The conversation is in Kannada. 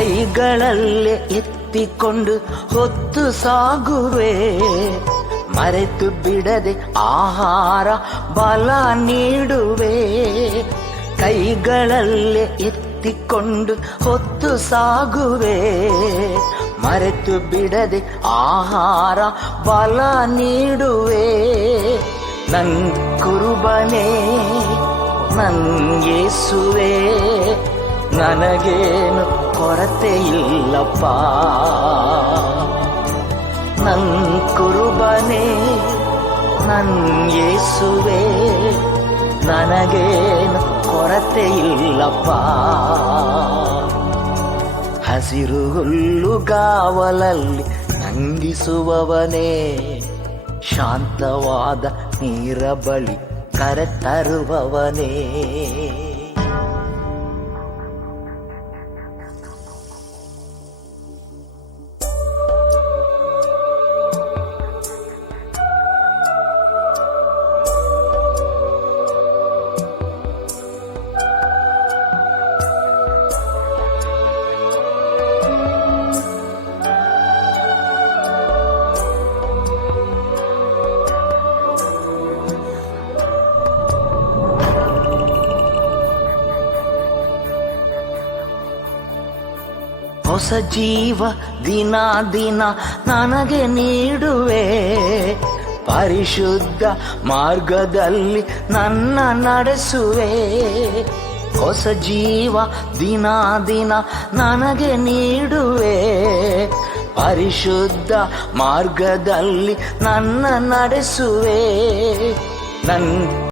ಕೈಗಳಲ್ಲೇ ಎತ್ತಿಕೊಂಡು ಹೊತ್ತು ಸಾಗುವೆ, ಮರೆತು ಬಿಡದೆ ಆಹಾರ ಬಲ ನೀಡುವೆ. ಕೈಗಳಲ್ಲೇ ಎತ್ತಿಕೊಂಡು ಹೊತ್ತು ಸಾಗುವೆ, ಮರೆತು ಬಿಡದೆ ಆಹಾರ ಬಲ ನೀಡುವೆ. ನನ್ ಕುರುಬನೇ ನನ್ ಯೇಸುವೆ, ನನಗೇನು ಕೊರತೆ ಇಲ್ಲಪ್ಪ. ನನ್ ಕುರುಬನೇ ನನ್ ಯೇಸುವೆ, ನನಗೇನು ಕೊರತೆ ಇಲ್ಲಪ್ಪ. ಹಸಿರು ಹುಲ್ಲುಗಾವಲಲ್ಲಿ ತಂಗಿಸುವವನೇ, ಶಾಂತವಾದ ನೀರ ಬಳಿ ಕರೆತರುವವನೇ. ಹೊಸ ಜೀವ ದಿನ ದಿನ ನನಗೆ ನೀಡುವೆ, ಪರಿಶುದ್ಧ ಮಾರ್ಗದಲ್ಲಿ ನನ್ನ ನಡೆಸುವೆ. ಹೊಸ ಜೀವ ದಿನ ದಿನ ನನಗೆ ನೀಡುವೆ, ಪರಿಶುದ್ಧ ಮಾರ್ಗದಲ್ಲಿ ನನ್ನ ನಡೆಸುವೆ.